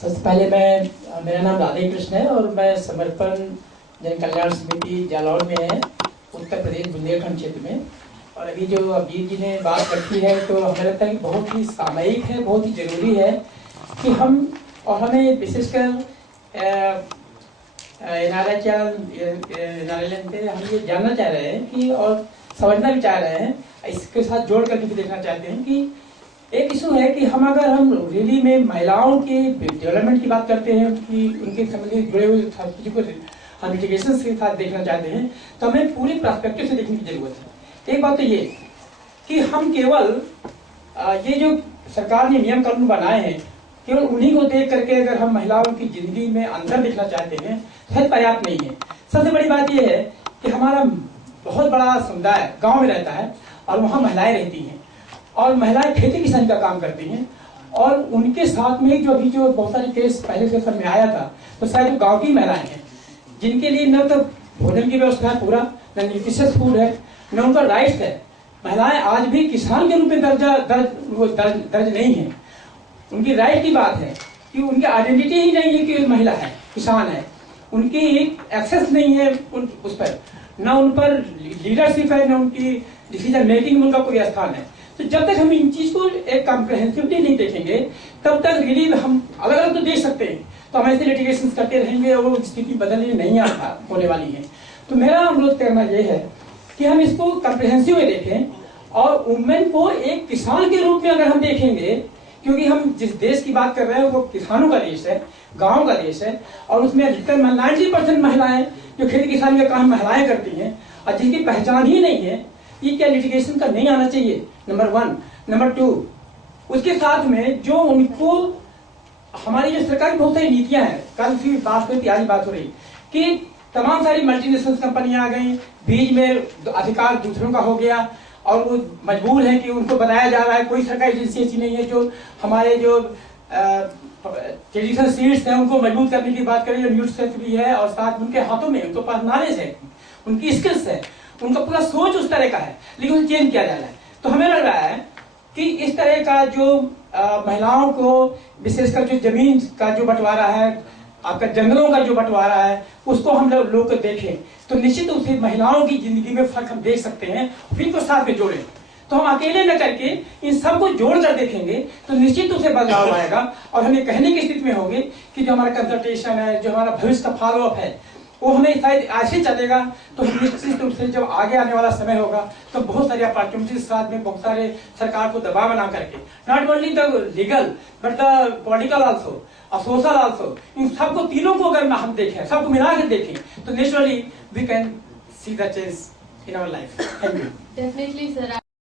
सबसे पहले मेरा नाम राधे कृष्ण है और मैं समर्पण जन कल्याण समिति जालौर में है, उत्तर प्रदेश बुंदेलखंड क्षेत्र में। और अभी जो अबीर जी ने बात रखी है तो हमें लगता है कि बहुत ही सामयिक है, बहुत ही जरूरी है कि हमें विशेषकर हम ये जानना चाह रहे हैं कि और समझना भी चाह रहे हैं, इसके साथ जोड़ करके भी देखना चाहते हैं कि एक इशू है कि अगर हम रैली में महिलाओं के डेवलपमेंट की बात करते हैं कि उनके संबंधित जुड़े हुए चीजों को हम लिटिगेशन के साथ देखना चाहते हैं तो हमें पूरी पर्सपेक्टिव से देखने की जरूरत है। एक बात तो ये कि हम केवल ये जो सरकार ने नियम कानून बनाए हैं केवल उन्हीं को देख करके अगर हम महिलाओं की जिंदगी में अंदर देखना चाहते हैं शायद पर्याप्त नहीं है। सबसे बड़ी बात यह है कि हमारा बहुत बड़ा समुदाय गाँव में रहता है और वहाँ महिलाएं रहती हैं और महिलाएं खेती किसानी का काम करती हैं और उनके साथ में जो अभी जो बहुत सारे केस पहले से सामने आया था तो शायद गांव की महिलाएं हैं जिनके लिए न तो भोजन की व्यवस्था है पूरा, न न्यूट्रिशियस फूड है, न उनका राइट्स है। महिलाएं आज भी किसान के रूप में दर्ज नहीं है। उनकी राइट की बात है कि उनकी आइडेंटिटी ही नहीं है कि महिला है, किसान है, उनकी एक्सेस नहीं है उस पर, न उन पर लीडरशिप है, न उनकी डिसीजन मेकिंग में उनका कोई स्थान है। तो जब तक हम इन चीज को एक कॉम्प्रिहेंसिवली नहीं देखेंगे तब तक रियली हम अलग अलग तो देख सकते हैं तो हम ऐसे लिटिगेशन करते रहेंगे और वो स्थिति बदलने नहीं होने वाली है। तो मेरा अनुरोध करना यह है कि हम इसको कॉम्प्रिहेंसिव में देखें और वुमेन को एक किसान के रूप में अगर हम देखेंगे, क्योंकि हम जिस देश की बात कर रहे हैं वो किसानों का देश है, गाँव का देश है और उसमें अधिकतर 90% महिलाएं जो खेती किसानी का काम महिलाएं करती हैं और जिनकी पहचान ही नहीं है, ये क्या लिटिगेशन का नहीं आना चाहिए? नंबर 1। नंबर 2, उसके साथ में जो उनको हमारी जो सरकार की बहुत सारी नीतियां हैं, कल भी बात हुई, आज बात हो रही कि तमाम सारी मल्टीनेशनल कंपनियां आ गई, बीच में अधिकार दूसरों का हो गया और वो मजबूर है कि उनको बताया जा रहा है कोई सरकारी एजेंसी ऐसी नहीं है जो हमारे जो ट्रेडिशनल सीड्स हैं उनको मजबूत करने की बात करें, जो न्यूट्रिशंस भी है और साथ उनके हाथों में उनके पास नॉलेज है, उनकी स्किल्स है, उनका पूरा सोच उस तरह का है, लेकिन उसे चेंज किया जा रहा है। तो हमें लग रहा है कि इस तरह का जो महिलाओं को विशेषकर जो जमीन का जो बंटवारा है, आपका जंगलों का जो बंटवारा है, उसको हम लोग देखें तो निश्चित रूप से महिलाओं की जिंदगी में फर्क हम देख सकते हैं, फिर को साथ में जोड़ें। तो हम अकेले न करके इन सबको जोड़कर देखेंगे तो निश्चित रूप से बदलाव आएगा और हमें कहने की स्थिति में होंगे कि जो हमारा कंसल्टेशन है, जो हमारा भविष्य का फॉलोअप है, वो हमें शायद ऐसे चलेगा तो निश्चित रूप से जब आगे आने वाला समय होगा तो बहुत सारी अपॉर्चुनिटीज साथ में बहुत सारे सरकार को दबाव बना करके, not only the legal but the political also और सोशल आल्सो, इन सबको तीनों को अगर हम देखें, सबको मिला कर देखें तो naturally we can see the change in our life. Thank you. Definitely sir.